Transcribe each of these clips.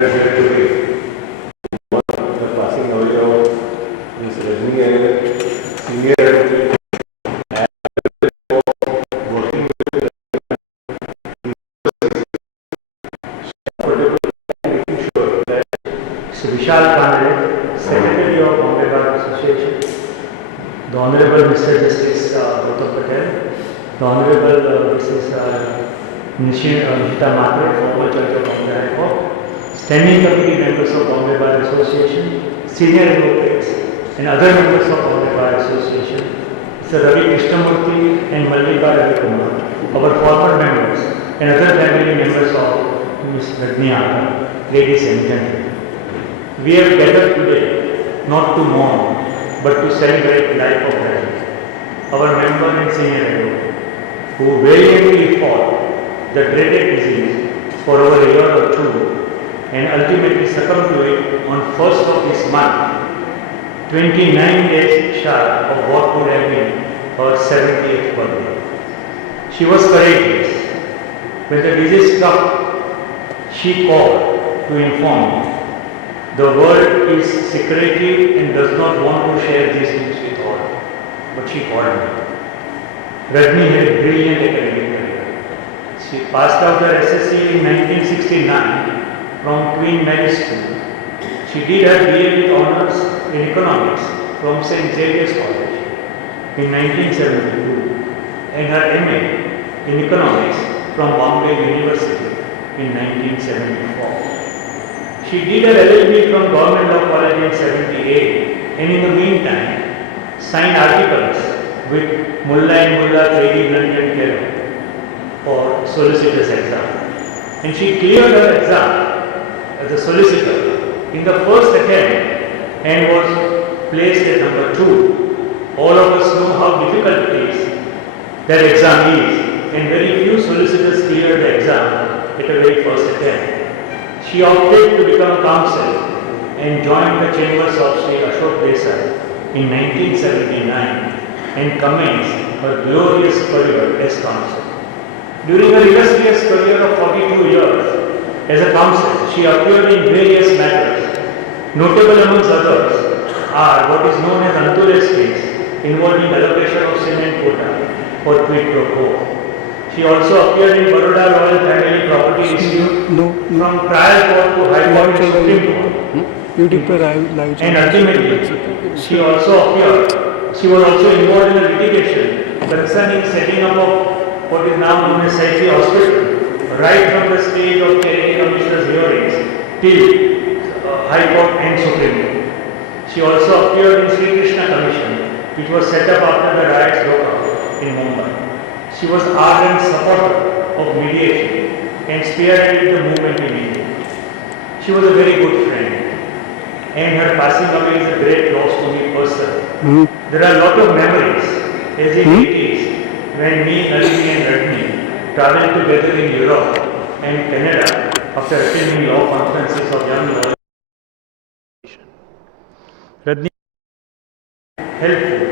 Today, the passing away of Ms. Rajani Iyer, senior advocate, working with making sure that Vishal Pandey, Secretary of Bombay Bar Association, the Honorable Mr. Justice Gautam Patel, the Honorable Mrs. Nishita Matre, former Judge of Bombay High Court, Standing Committee members of Bombay Bar Association, senior advocates, and other members of Bombay Bar Association, Mr. Ravi Krishnamurthy and Mallika Ravi Kumar, our former members, and other family members of Ms. Rajani Iyer, ladies and gentlemen. We have gathered today not to mourn, but to celebrate the life of Rajani, our member and senior advocate, who valiantly fought the dreaded disease for over a year or two and ultimately succumbed to it on 1st of this month, 29 days shy of what would have been her 70th birthday. She was courageous. When the disease struck, she called to inform me. The world is secretive and does not want to share this news with all, but she called me. Rajani had a brilliant academic career. She passed out her SSC in 1969 from Queen Mary School. She did her BA with honors in economics from St. Xavier's College in 1972 and her MA in economics from Bombay University in 1974. She did her LLB from Government Law College in 78 and in the meantime signed articles with Mullah and Mullah, Trading London Kellogg for solicitor's exam. And she cleared her exam as a solicitor in the first attempt and was placed at number 2. All of us know how difficult it is that exam is, and very few solicitors clear the exam at the very first attempt. She opted to become counsel and joined the chambers of Sri Ashok Desai in 1979 and commenced her glorious career as counsel. During her illustrious career of 42 years as a counsel, she appeared in various matters. Notable amongst others are what is known as Anture's case involving allocation of cement quota for quid pro quo. She also appeared in Baroda Royal Family Property Dispute from trial court to High Court and Supreme Court. And ultimately, she was also involved in a litigation concerning setting up of what is now known as Psyche Hospital, right from the stage of Charity Commissioner's hearings till High Court and Supreme Court. She also appeared in Sri Krishna Commission, which was set up after the riots broke out in Mumbai. She was ardent supporter of mediation and spearheaded the movement in India. She was a very good friend, and her passing away is a great loss to me personally. There are a lot of memories, as in it is, when me, Nalini and Rajani traveled together in Europe and Canada after attending law conferences of young lawyers. Rajani helpful,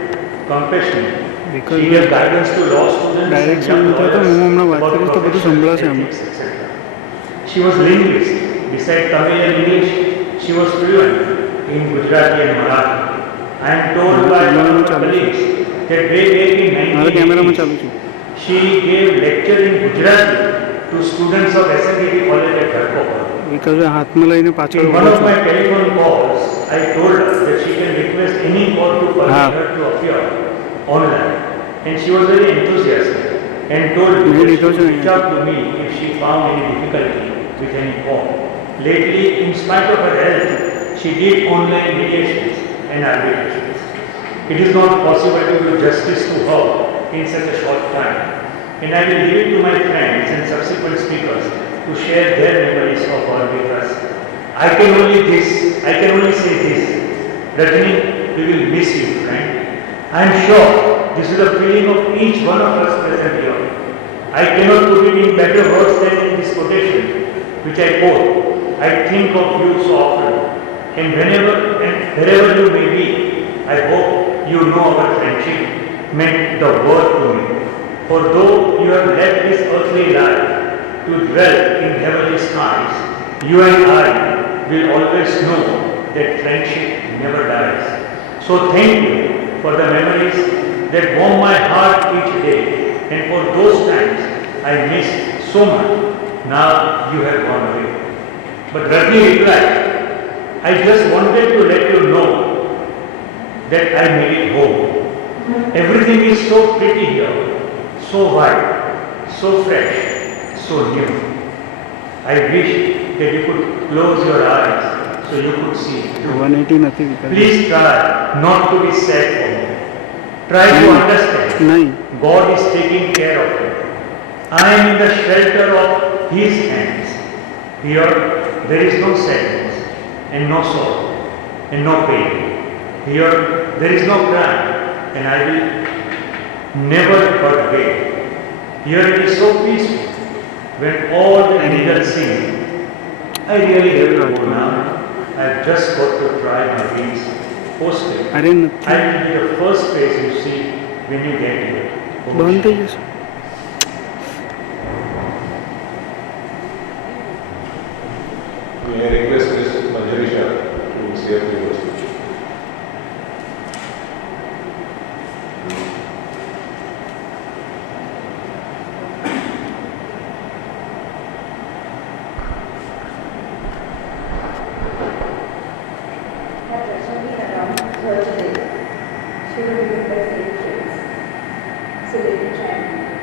compassionate. Because she gave guidance to law students and young lawyers about professional ethics, etc. She was linguist. Besides Tamil and English, she was fluent in Gujarati and Marathi. I am told by one of her colleagues that way back in 1980s, she gave lecture in Gujarati to students of SNDT College at Kharkov. In one of my telephone calls, I told her that she can request any court to permit her to appear online, and she was very enthusiastic and told me that she would reach out to me if she found any difficulty with any court. Lately, in spite of her health, she did online mediations and arbitrations. It is not possible to do justice to her in such a short time, and I will leave it to my friends and subsequent speakers to share their memories of her with us. I can only say this: Rajani, we will miss you, friend. I am sure this is the feeling of each one of us present here. I cannot put it in better words than in this quotation, which I quote. I think of you so often, and whenever and wherever you may be, I hope you know our friendship meant the world to me. For though you have left this earthly life to dwell in heavenly skies, you and I will always know that friendship never dies. So thank you for the memories that warm my heart each day, and for those times I missed so much. Now you have gone away. But Rajni replied, I just wanted to let you know that I made it home. Everything is so pretty here, so white, so fresh, so new. I wish that you could close your eyes so you could see. 180 નથી વિકલ્પ. Please try not to be sad for me. Try to understand. નહીં. God is taking care of you. I am in the shelter of His hands. Here there is no sadness and no sorrow and no pain. Here there is no crime and I will never hurt again. Here it is so peaceful when all the angels sing. I really have to go now. I have just got to try my wings. Posted. અરે I નથી. will be the first face you see when you get here. બંધ થઈ જશે. May I request Ms. Manjarisha to say a few words? Had Rajani around her today, she would be with her same friends. So they will try and meet.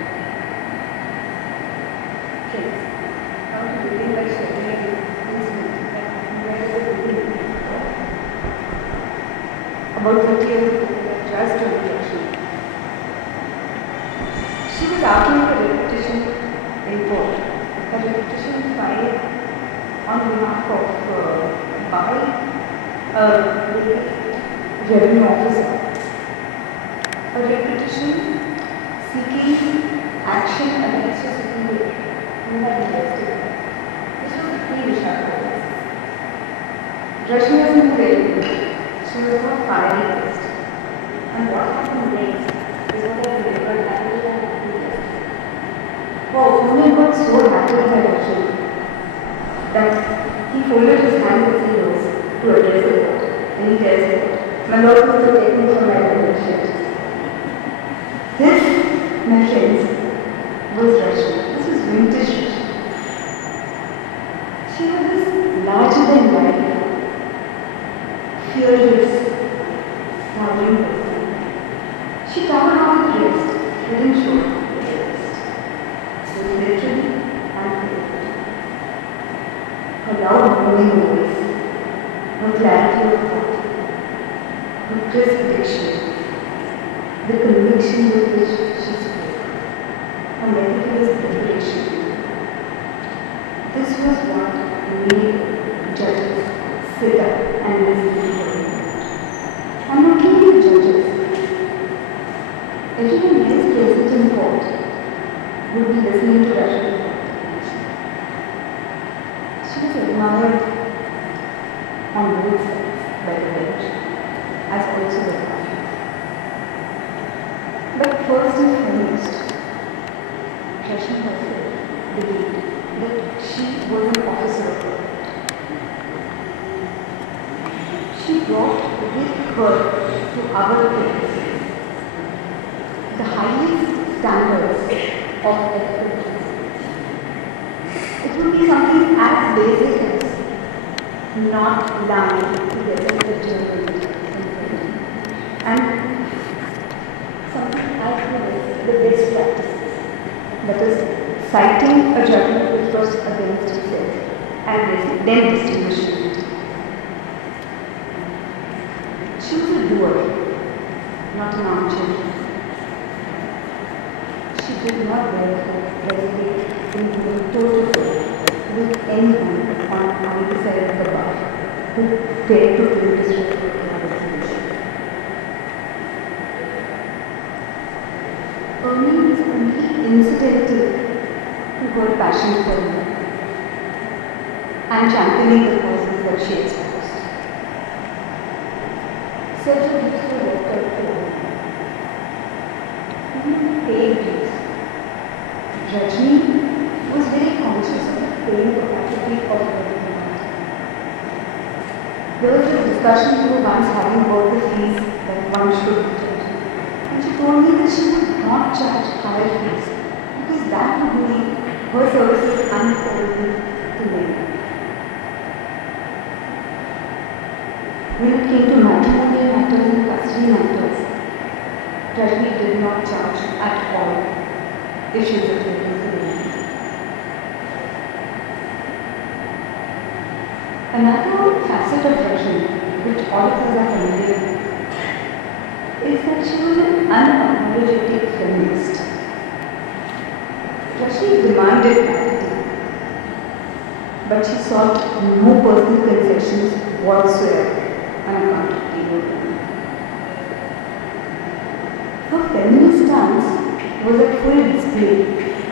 Friends, how to begin by sharing a this meeting and where the beginning. About 30 years ago, we had just a reflection. She was arguing a repetition in court, a repetition filed on behalf of by revenue officer. A repetition seeking action against a superior who had arrested her. This was the pre-Vishal case. Rajni was in the railway. She was on a fiery list. And what happened next is what I remembered happily and happily. Wow, Puneet got so happy by Rajni that he folded his hands as he rose to address the court. And he tells me, my Lord was to take me from my relationship. This, my friends, was Rajni. This was vintage Rajni. She was this larger than life, fearless, towering person. She covered all the rest, didn't show the rest. So literally and figuratively. Her loud booming voice, her clarity of thought, her crisp diction, the conviction with which she spoke, her meticulous preparation. This was what made judges sit up and listen to her. I'm not only judges. Everyone else present in court would be listening to Rajani. She was admired on both sides by the bench, as also the parties. But first and foremost, Rajani herself believed that she was an officer of her. She brought with her to our place the highest standards of ethical. It would be something as basic as not lying to get a legitimate and something as good as the best practices. That is, citing a judgment which was against itself and then distinguishing it. She was a doer, not an armchair. She did not therefore hesitate in doing total with anyone on either side of the bar who dared to do disrespect to her resolution. Ernie was only incidental to her passion for me and championing the causes that she espoused. Several gifts were left out to her. Even paid gifts. Rajani was very conscious of the pain capacity of her humanity. There was a discussion we were once having about the fees that one should charge. And she told me that she would not charge higher fees because that would make her services unaffordable to many. When it came to matrimonial matters and custody matters, Rajani did not charge at all if she was attending to them. Another facet of Rajani, which all of us are familiar with, is that she was an unapologetic feminist. Rajani demanded equality, but she sought no personal concessions whatsoever on account of being a woman. Her feminist stance was at full display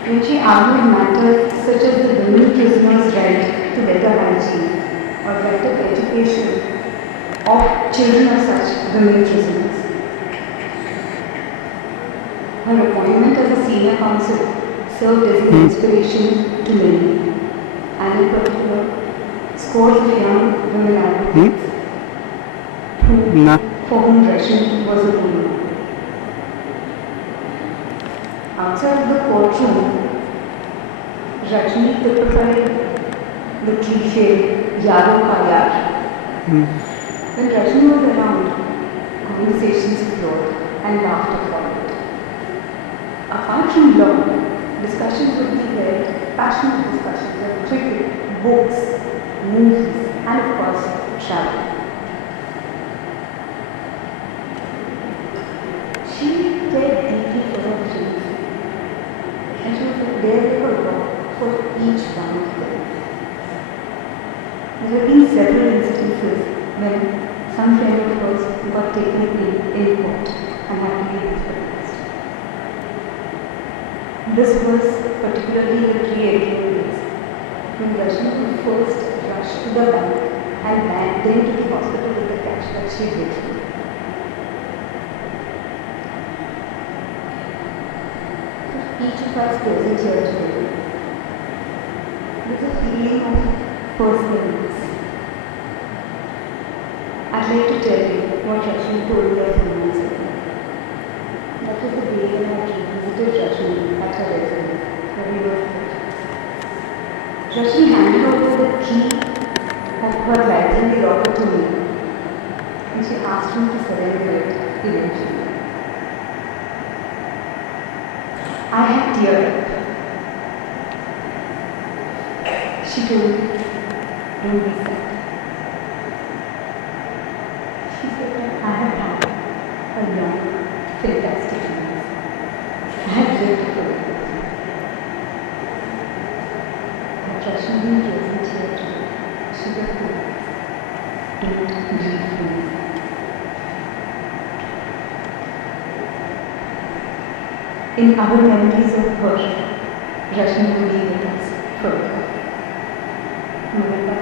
when she argued matters such as the women prisoners' right to better hygiene or right of education of children of such women prisoners. Her appointment as a senior counsel served as an inspiration to many, and in particular, scores of young women advocates for whom Rajani was a role model. Outside the courtroom, Rajani typified the cliché Yaro ka yaar. When Rajani was around, conversations flowed and laughter followed. Apart from law, discussions would be held, passionate discussions of cricket, books, movies, and of course, travel. She cared deeply for her children, and she was there for law for each one of them. There have been several instances when some friend of hers got taken in court and had to be hospitalized. This was particularly the key case when Rajani would first rush to the bank and then to the hospital with the cash that she did. Each of us present here today with a feeling of personal loss. I'd like to tell you what Rajani told me a few months ago. That was the day when I visited Rajani at her residence, where we were there. Rajani handed over the key of her library locker to me, and she asked me to surrender it eventually. I had teared up. She told me, don't be sad. She said that I have had a long, fantastic life. I have lived a full life. But Rajani wasn't here today. She was here. Don't grieve for me. In our memories of her, Rajani will be with us forever. Remember,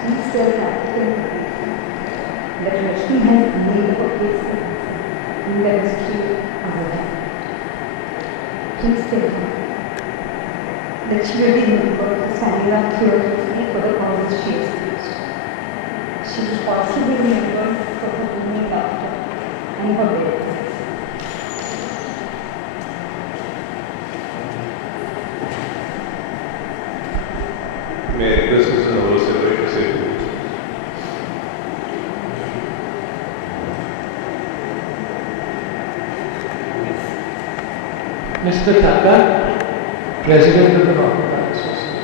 please tell Captain that Rajani has made up a place in the history of her life. Please tell her that she will be remembered for standing up fearlessly for the causes she has preached. She will also be remembered for her booming laughter and her brilliance. May I request Mr. Noble Secretary to say a few words. Mr. Thakkar, President of the Bombay Bar Association,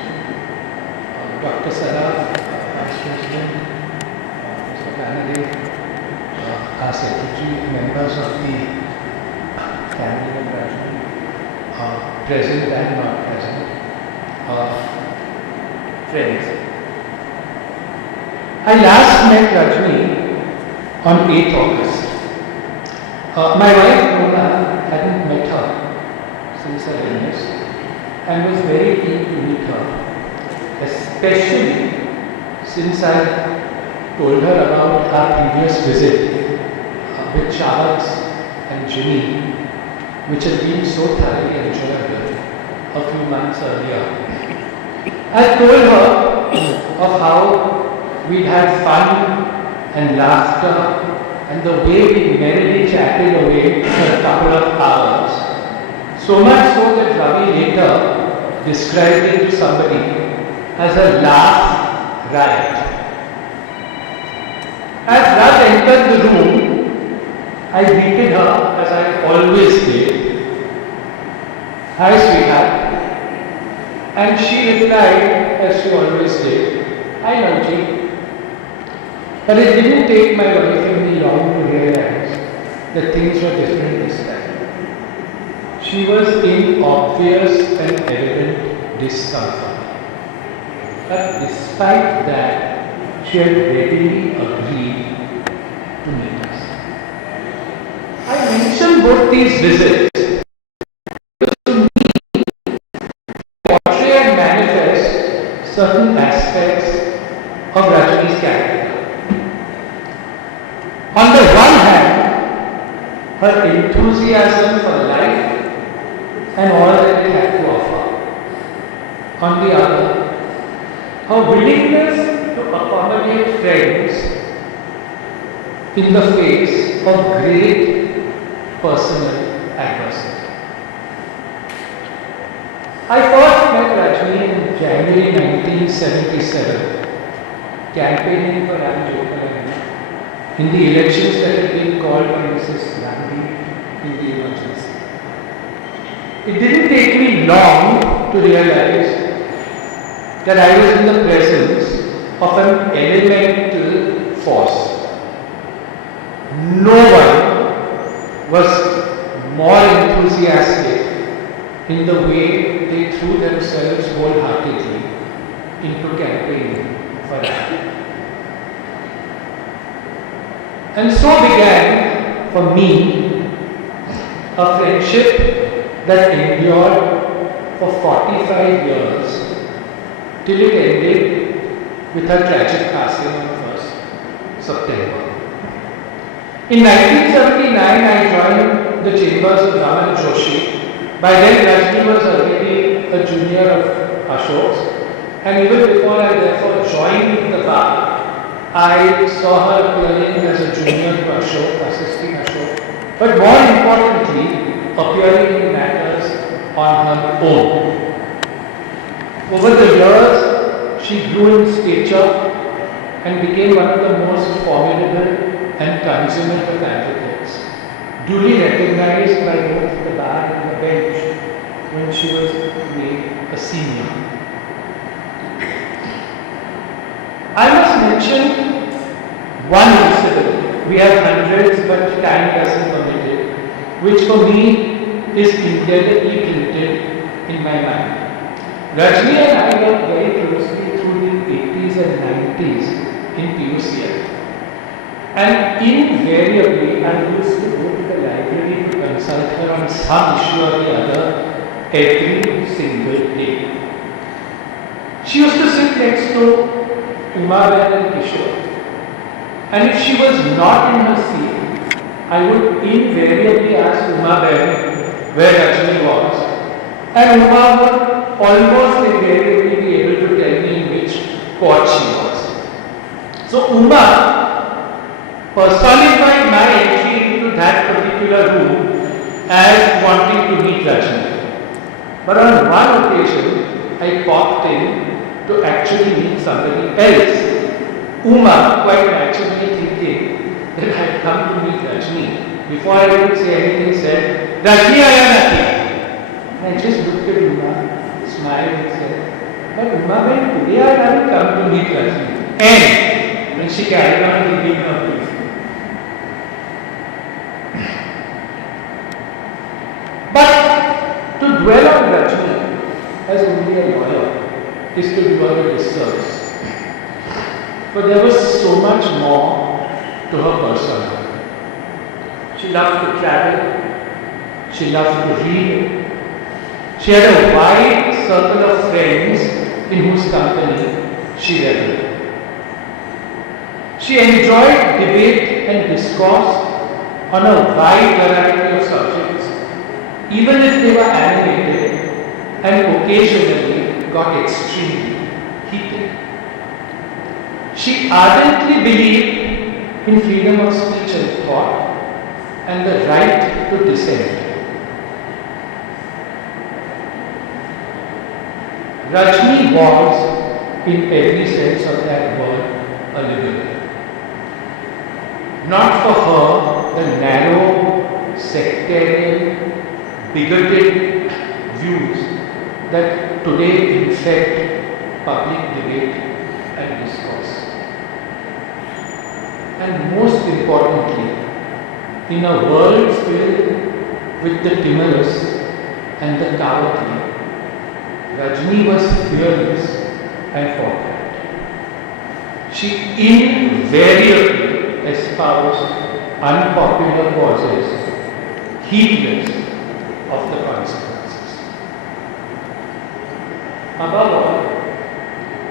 Dr. Saraf, Vice President, Mr. Kennedy, our Secretary, members of the family of Rajani, present and not present, friends. I last met Rajani on 8th August. My wife Mona hadn't met her since her illness and was very keen to meet her, especially since I told her about our previous visit with Charles and Ginny, which had been so thoroughly enjoyable a few months earlier. I told her of how we'd had fun and laughter, and the way we merrily chatted away for a couple of hours. So much so that Ravi later described it to somebody as a laugh riot. As Raj entered the room, I greeted her as I always did. "Hi, sweetheart." And she replied, as she always did, "Hi, Raji." But it didn't take my wife and me long to realize that things were different this time. She was in obvious and evident discomfort. But despite that, she had readily agreed to meet us. I mention both these visits because to me portray and manifest certain aspects of Rajani's character. On the one hand, her enthusiasm for life and all that it had to offer. On the other, her willingness to accommodate friends in the face of great personal adversity. I first met Rajani in January 1977, campaigning for Rajani in the elections that had been called by Mrs. Gandhi in the emergency. It didn't take me long to realize that I was in the presence of an elemental force. No one was more enthusiastic in the way they threw themselves wholeheartedly into campaigning for Rajani. And so began, for me, a friendship that endured for 45 years till it ended with her tragic passing on 1st September. In 1979, I joined the chambers of Raman Joshi. By then, Rajani was already a junior of Ashok's, and even before I therefore joined the bar, I saw her appearing as a junior to Ashok, assisting Ashok, but more importantly, appearing in matters on her own. Over the years, she grew in stature and became one of the most formidable and consummate of advocates, duly recognized by both the bar and the bench when she was made a senior. I must mention one incident. We have hundreds, but time doesn't permit it, which for me is indelibly printed in my mind. Rajani and I worked very closely through the 80s and 90s in PUCL. And invariably, I used to go to the library to consult her on some issue or the other every single day. She used to sit next to Umaben and Kishore. And if she was not in her seat, I would invariably ask Umaben where Rajani was. And Uma would almost invariably be able to tell me in which court she was. So Uma personified my entry into that particular room as wanting to meet Rajani. But on one occasion, I popped in to actually meet somebody else. Uma, quite naturally thinking that I had come to meet Rajani, before I could say anything, said, "Rajani, I am nothing." And I just looked at Uma, smiled and said, "But Uma, when today I haven't come to meet Rajani." And she carried on giving her brief. But to dwell on Rajani as only a lawyer is to do her a disservice. But there was so much more to her persona. She loved to travel. She loved to read. She had a wide circle of friends in whose company she reveled. She enjoyed debate and discourse on a wide variety of subjects, even if they were animated and occasionally got extremely heated. She ardently believed in freedom of speech and thought and the right to dissent. Rajani was, in every sense of that word, a liberal. Not for her the narrow, sectarian, bigoted views that today infect public debate and discourse. And most importantly, in a world filled with the timorous and the cowardly, Rajani was fearless and forthright. She invariably espoused unpopular causes, heedless of the consequences. Above all,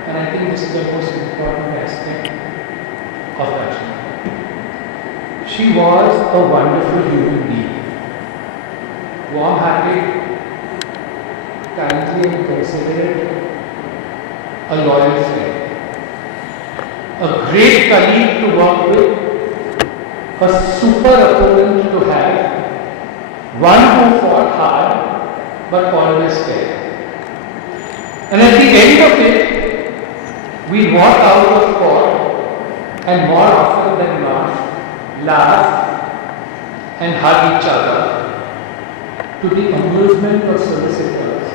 and I think this is the most important aspect of Rajani, she was a wonderful human being, warm-hearted, kindly and considerate, a loyal friend, a great colleague to work with, a super opponent to have, one who fought hard but always fair. And at the end of it, we walk out of court and more often than not, laugh and hug each other to the amusement of solicitors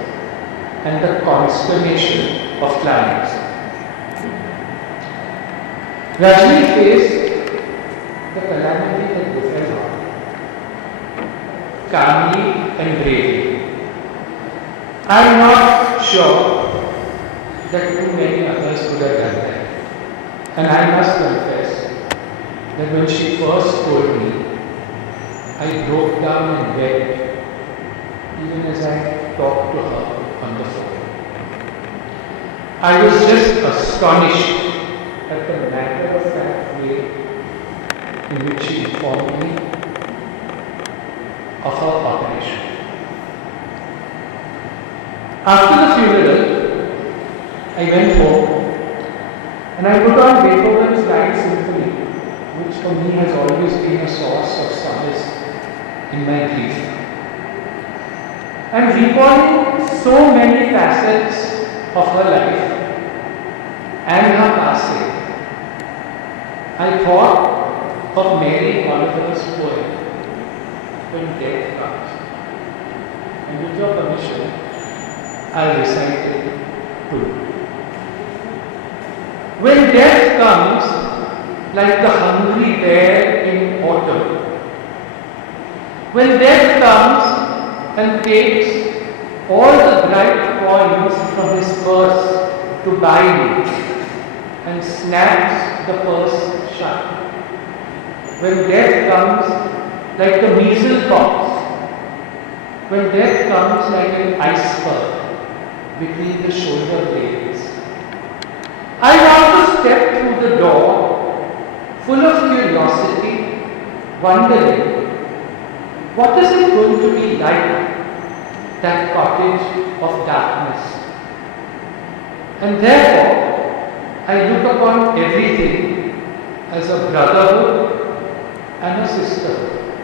and the consternation of clients. Rajani faced the calamity that befell her calmly and bravely. I am not sure that too many others could have done that. And I must confess that when she first told me, I broke down and wept even as I talked to her on the phone. I was just astonished at the matter-of-fact way in which she informed me of her operation. After the funeral, I went home and I put on Beethoven's Ninth Symphony, which for me has always been a source of solace in my grief. And recalling so many facets of her life and her passing, I thought of Mary Oliver's poem, When Death Comes. And with your permission, I'll recite it too. When death comes, like the hungry bear in autumn, when death comes and takes all the bright coins from his purse to buy me and snaps the purse shut, when death comes like the measle pox, when death comes like an iceberg between the shoulder blades, I want to step through the door, full of curiosity, wondering, what is it going to be like, that cottage of darkness? And therefore, I look upon everything as a brotherhood and a sisterhood.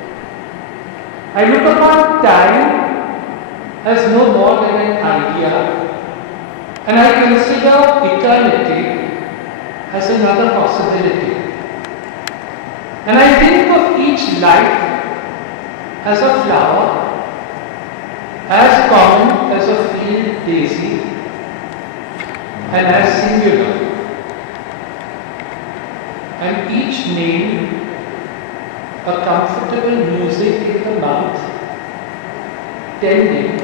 I look upon time as no more than an idea, and I consider eternity as another possibility. And I think of each life as a flower, as common as a field daisy, and as singular. And each name a comfortable music in the mouth, tending,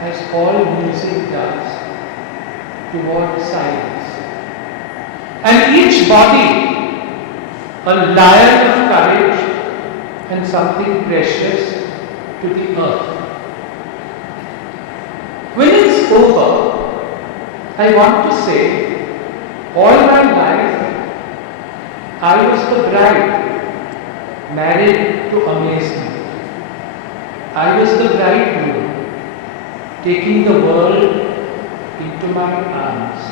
as all music does, toward silence. And each body, a lion of courage and something precious to the earth. When it's over, I want to say, all my life, I was the bride, married to amazement. I was the bridegroom, taking the world into my arms.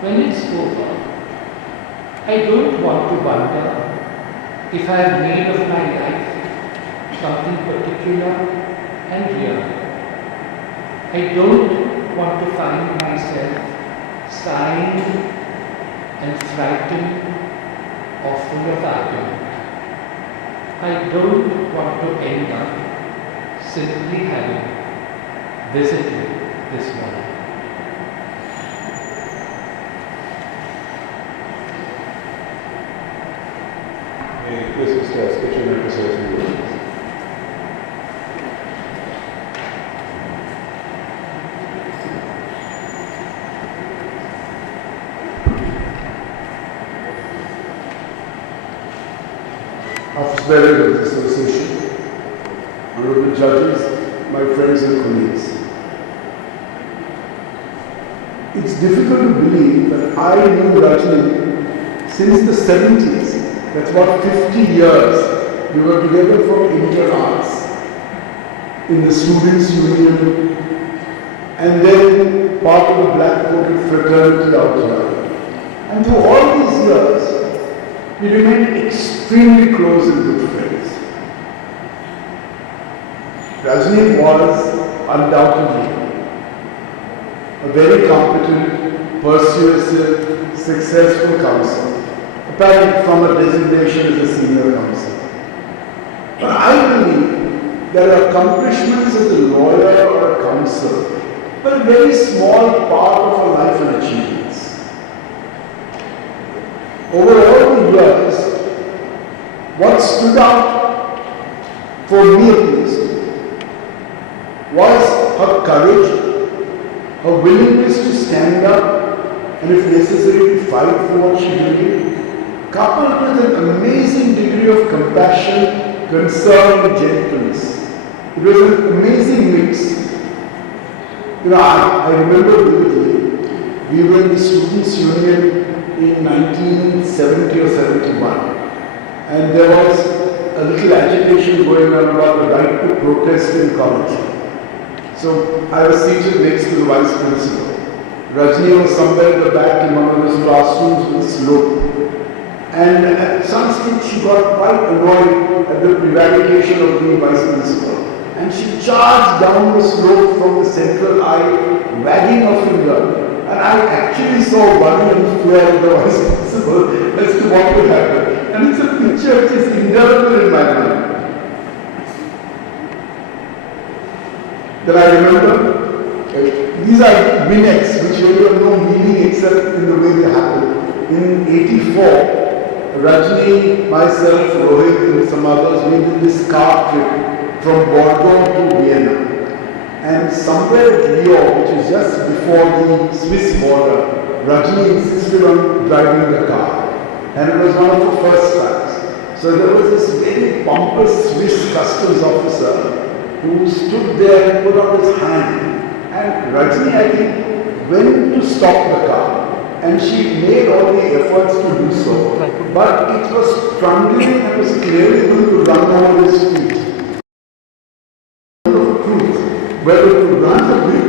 when it's over, I don't want to wonder if I have made of my life something particular and real. I don't want to find myself sighing and frightened or full of argument. I don't want to end up simply having visited this world. May I request Mr. Askachana to say some words? Office bearer of the association, honorable judges, my friends and colleagues. It's difficult to believe that I knew Rajani since the 70s. That's about 50 years. We were together for Inter Arts in the Students' Union and then part of the Black Coated Fraternity out here. And through all these years, we remained extremely close and good friends. Rajani was undoubtedly a very competent, persuasive, successful counsel, apparently from a designation as a senior counsel. But I believe that her accomplishments as a lawyer or a counsel were a very small part of her life and achievements. Over all the years, what stood out, for me at least, was her courage, her willingness to stand up and if necessary to fight for what she believed, coupled with an amazing degree of compassion, concern and gentleness. It was an amazing mix. I remember vividly, we were in the Students' Union in 1970 or 71, and there was a little agitation going on about the right to protest in college. So I was seated next to the vice principal. Rajani was somewhere in the back in one of his classrooms with a slope. And at some stage she got quite annoyed at the prevarication of the vice principal. And she charged down the slope from the central aisle, wagging her finger. And I actually saw worry and fear of the vice principal as to what would happen. And it's a picture which is indelible in my mind. Then I remember, these are vignettes which really have no meaning except in the way they happen. In 84, Rajani, myself, Rohit and some others, we did this car trip from Bordeaux to Vienna. And somewhere at Lyon, which is just before the Swiss border, Rajani insisted on driving the car. And it was one of the first times. So there was this very pompous Swiss customs officer who stood there and put out his hand. And Rajani, I think, went to stop the car. And she made all the efforts to do so. But it was trundling and was clearly going to run over his feet. Whether to run the bit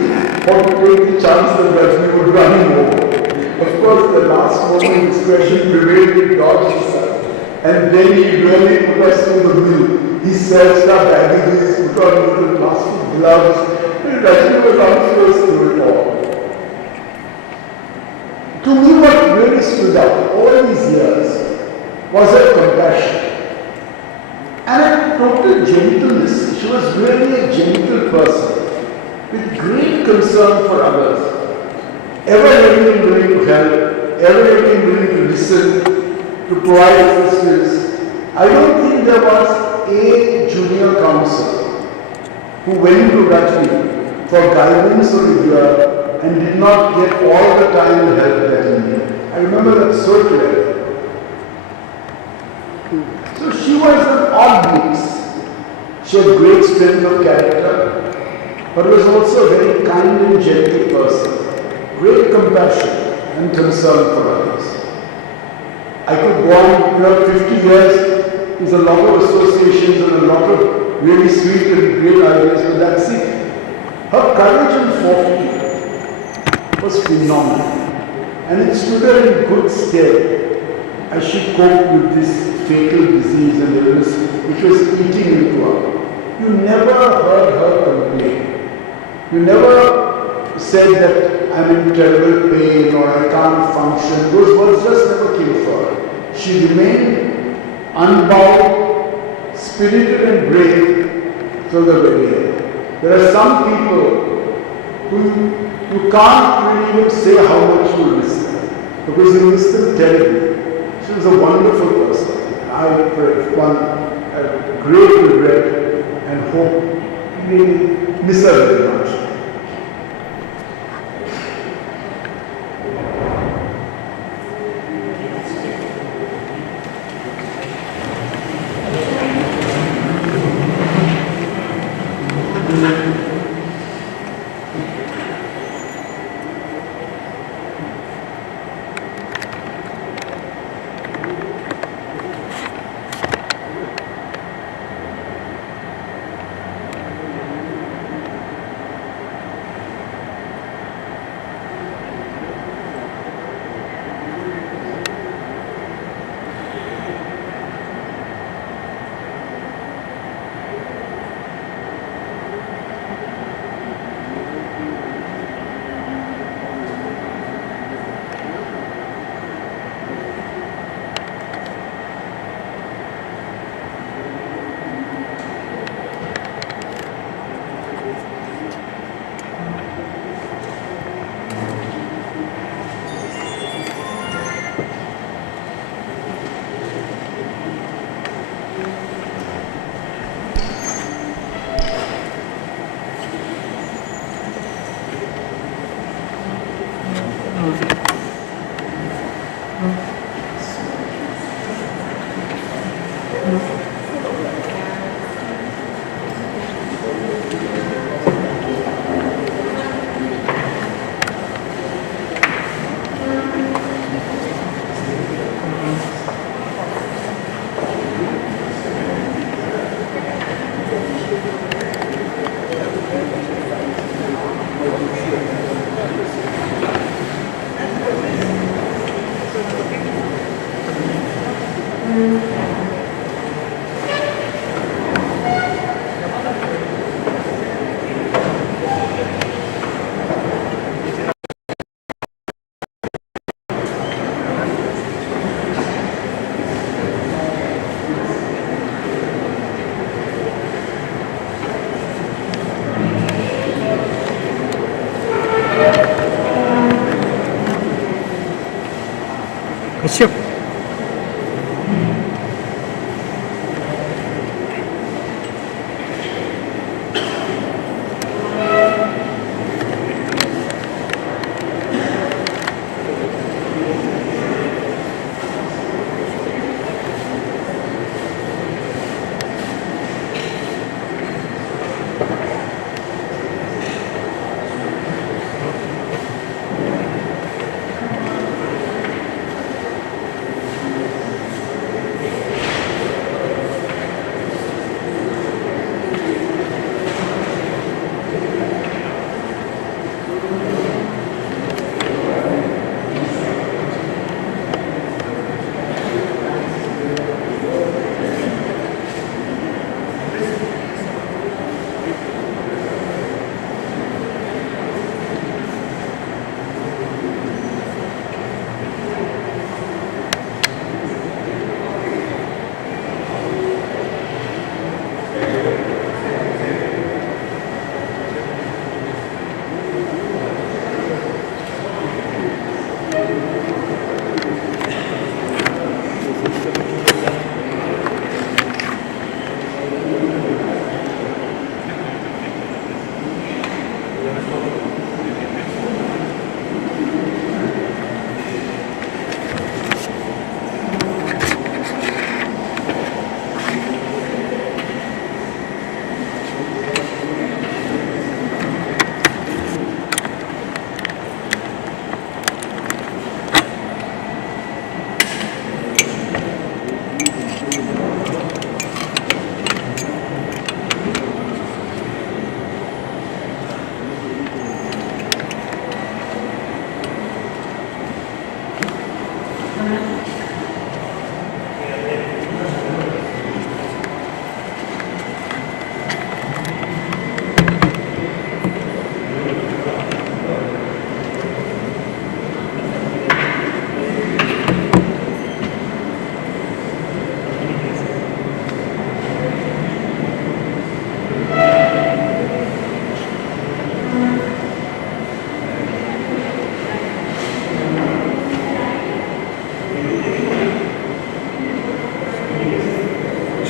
or to take the chance that Rajani would run him over. Of course, the last moment discretion prevailed with God's side. And then he really put us to the wheel. He searched our baggages, put on little plastic gloves, and Rajani was unfazed through it all. To me, what really stood out all these years was her compassion. And her total gentleness. She was really a gentle person, with great concern for others, ever ready and willing to help, ever ready and willing to listen, to provide assistance. I don't think there was a junior counsel who went to Rajani for guidance or a year and did not get all the time and help that he needed. I remember that so clearly. So she was an odd mix. She had great strength of character, but was also a very kind and gentle person, great compassion and concern for others. I could go on, 50 years, there's a lot of associations and a lot of really sweet and great ideas, but that's it. Her courage and fortitude was phenomenal. and it stood her in good stead as she coped with this fatal disease and illness which was eating into her. You never heard her complain. You never said that I'm in terrible pain or I can't function. Those words just never came for her. She remained unbowed, spirited and brave till the very end. There are some people who you can't really even say how much you miss them, because you miss them terribly. She was a wonderful person. I one a great regret and hope really miss her very much. Kashyap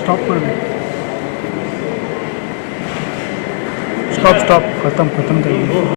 stop कर they stop stop खत्म खत्म कर दे